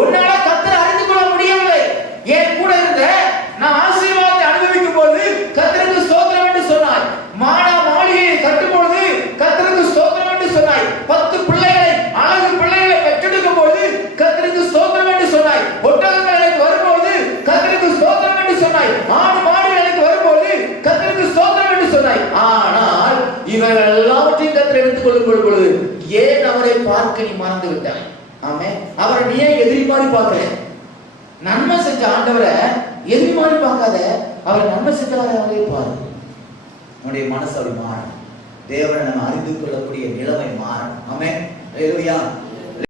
உன்னால கர்த்தரை அறிந்து கொள்ள முடியவில்லை. என் கூட இருந்த நான் ஆசீர்வாதத்தை அனுபவிக்கும் போது கர்த்தருக்கு ஸ்தோத்திரம் என்று சொன்னாய். மாளிகையை கட்டும் பொழுது கர்த்தருக்கு ஸ்தோத்திரம் என்று சொன்னாய். 10 பிள்ளைகளை அழகு பிள்ளைகளை பெற்றெடுக்கும் போது கர்த்தருக்கு ஸ்தோத்திரம் என்று சொன்னாய். ஒட்டகங்கள் எனக்கு வரும்போது கர்த்தருக்கு ஸ்தோத்திரம் என்று சொன்னாய். ஆடு மாடுகள் எனக்கு வரும்போது கர்த்தருக்கு ஸ்தோத்திரம் என்று சொன்னாய். ஆனால் இவர்கள் எல்லாவற்றையும் கர்த்தர் எடுத்துக் கொள்ளும் பொழுது ஏன் அவரை பார்க்க நீ மறந்து விட்டாய்? ஆமே, அவரை நீ ஏன் எதிரி மாதிரி பார்க்கிற? நன்மை செஞ்ச ஆண்டவரை எதிரி மாதிரி பார்க்காத, அவர் நன்மை செஞ்சவரை பாரு. உன்னுடைய மனசு அப்படி மாறும். தேவனை நம்ம அறிந்து கொள்ளக்கூடிய நிலைமை மாறும். ஆமே, அல்லேலூயா.